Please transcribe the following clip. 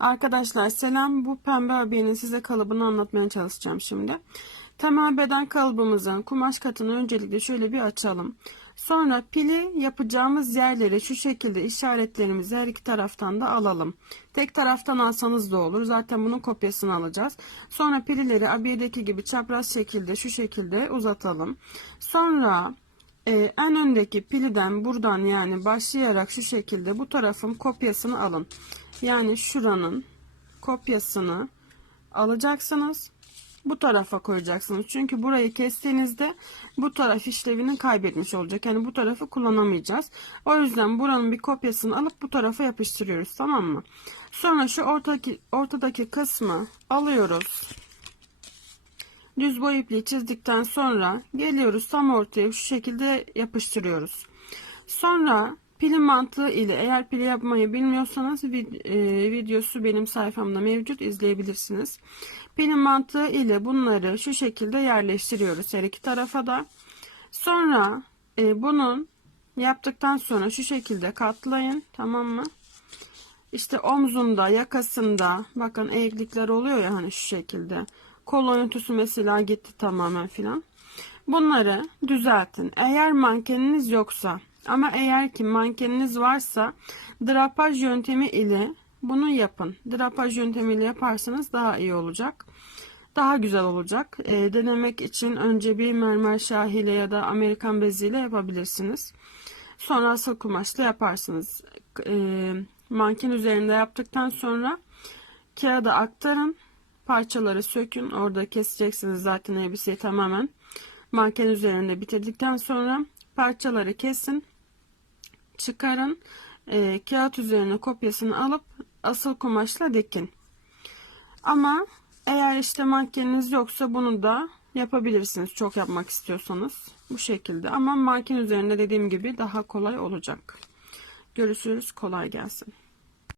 Arkadaşlar selam. Bu pembe abiyenin size kalıbını anlatmaya çalışacağım şimdi. Temel beden kalıbımızın kumaş katını öncelikle şöyle bir açalım. Sonra pili yapacağımız yerleri şu şekilde işaretlerimizi her iki taraftan da alalım. Tek taraftan alsanız da olur. Zaten bunun kopyasını alacağız. Sonra pilileri abiyedeki gibi çapraz şekilde şu şekilde uzatalım. Sonra ee, en öndeki piliden buradan yani başlayarak şu şekilde bu tarafın kopyasını alın. Yani şuranın kopyasını alacaksınız. Bu tarafa koyacaksınız. Çünkü burayı kestiğinizde bu taraf işlevini kaybetmiş olacak. Yani bu tarafı kullanamayacağız. O yüzden buranın bir kopyasını alıp bu tarafa yapıştırıyoruz. Tamam mı? Sonra şu ortadaki, ortadaki kısmı alıyoruz. Düz boy ipliği çizdikten sonra geliyoruz tam ortaya şu şekilde yapıştırıyoruz. Sonra pilin mantığı ile eğer pili yapmayı bilmiyorsanız vid- e, videosu benim sayfamda mevcut izleyebilirsiniz. Pilin mantığı ile bunları şu şekilde yerleştiriyoruz her iki tarafa da. Sonra e, bunun yaptıktan sonra şu şekilde katlayın tamam mı? İşte omzunda, yakasında bakın eğiklikler oluyor ya hani şu şekilde. Kol oyuntusu mesela gitti tamamen filan. Bunları düzeltin. Eğer mankeniniz yoksa ama eğer ki mankeniniz varsa drapaj yöntemi ile bunu yapın. Drapaj yöntemiyle yaparsanız daha iyi olacak. Daha güzel olacak. E, denemek için önce bir mermer şahiyle ya da Amerikan beziyle yapabilirsiniz. Sonra asıl kumaşla yaparsınız. E, manken üzerinde yaptıktan sonra kağıda aktarın. Parçaları sökün. Orada keseceksiniz zaten elbiseyi tamamen. Manken üzerinde bitirdikten sonra parçaları kesin. Çıkarın. E, kağıt üzerine kopyasını alıp asıl kumaşla dikin. Ama eğer işte mankeniniz yoksa bunu da yapabilirsiniz. Çok yapmak istiyorsanız. Bu şekilde. Ama manken üzerinde dediğim gibi daha kolay olacak. Görüşürüz. Kolay gelsin.